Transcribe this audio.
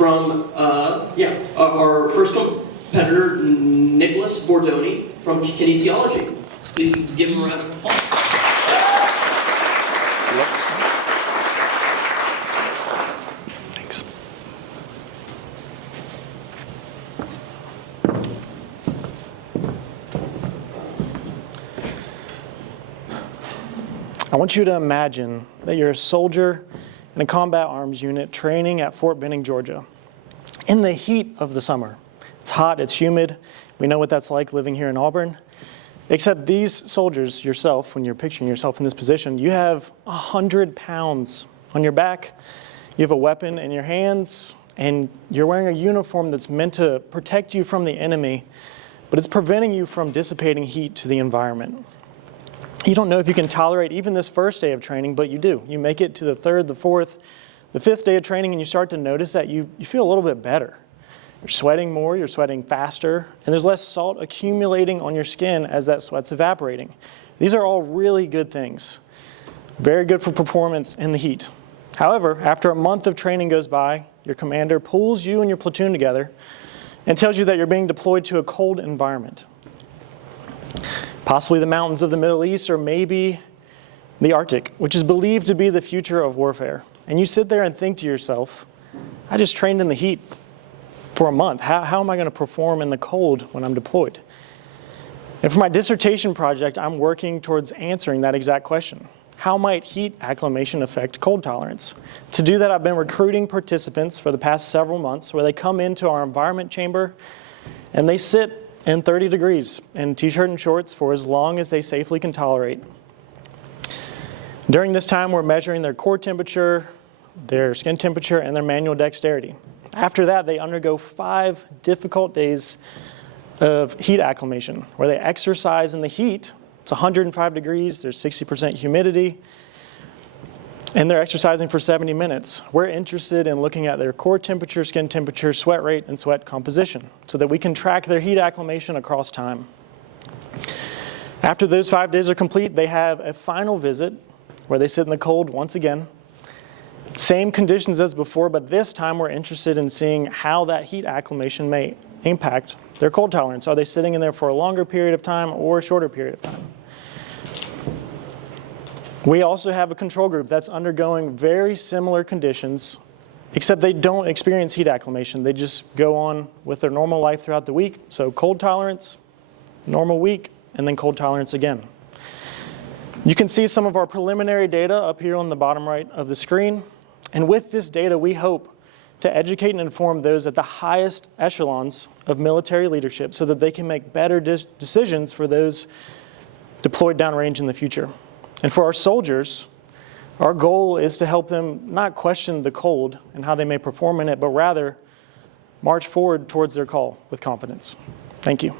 from our first competitor, Nicholas Bordonie from kinesiology. Please give him a round of applause. Thanks. I want you to imagine that you're a soldier in a combat arms unit training at Fort Benning, Georgia, in the heat of the summer. It's hot, it's humid. We know what that's like living here in Auburn. Except these soldiers, yourself, when you're picturing yourself in this position, you have 100 pounds on your back, you have a weapon in your hands, and you're wearing a uniform that's meant to protect you from the enemy, but it's preventing you from dissipating heat to the environment. You don't know if you can tolerate even this first day of training, but you do. You make it to the third, the fourth, the fifth day of training, and you start to notice that you feel a little bit better. You're sweating more, you're sweating faster, and there's less salt accumulating on your skin as that sweat's evaporating. These are all really good things. Very good for performance in the heat. However, after a month of training goes by, your commander pulls you and your platoon together and tells you that you're being deployed to a cold environment. Possibly the mountains of the Middle East, or maybe the Arctic, which is believed to be the future of warfare. And you sit there and think to yourself, I just trained in the heat for a month. How am I going to perform in the cold when I'm deployed? And for my dissertation project, I'm working towards answering that exact question. How might heat acclimation affect cold tolerance? To do that, I've been recruiting participants for the past several months where they come into our environment chamber and they sit in 30 degrees in t-shirt and shorts for as long as they safely can tolerate. During this time, we're measuring their core temperature, their skin temperature, and their manual dexterity. After that, they undergo 5 difficult days of heat acclimation, where they exercise in the heat. It's 105 degrees, there's 60% humidity, and they're exercising for 70 minutes. We're interested in looking at their core temperature, skin temperature, sweat rate, and sweat composition, so that we can track their heat acclimation across time. After those 5 days are complete, they have a final visit where they sit in the cold once again. Same conditions as before, but this time we're interested in seeing how that heat acclimation may impact their cold tolerance. Are they sitting in there for a longer period of time or a shorter period of time? We also have a control group that's undergoing very similar conditions, except they don't experience heat acclimation. They just go on with their normal life throughout the week. So cold tolerance, normal week, and then cold tolerance again. You can see some of our preliminary data up here on the bottom right of the screen. And with this data, we hope to educate and inform those at the highest echelons of military leadership so that they can make better decisions for those deployed downrange in the future. And for our soldiers, our goal is to help them not question the cold and how they may perform in it, but rather march forward towards their call with confidence. Thank you.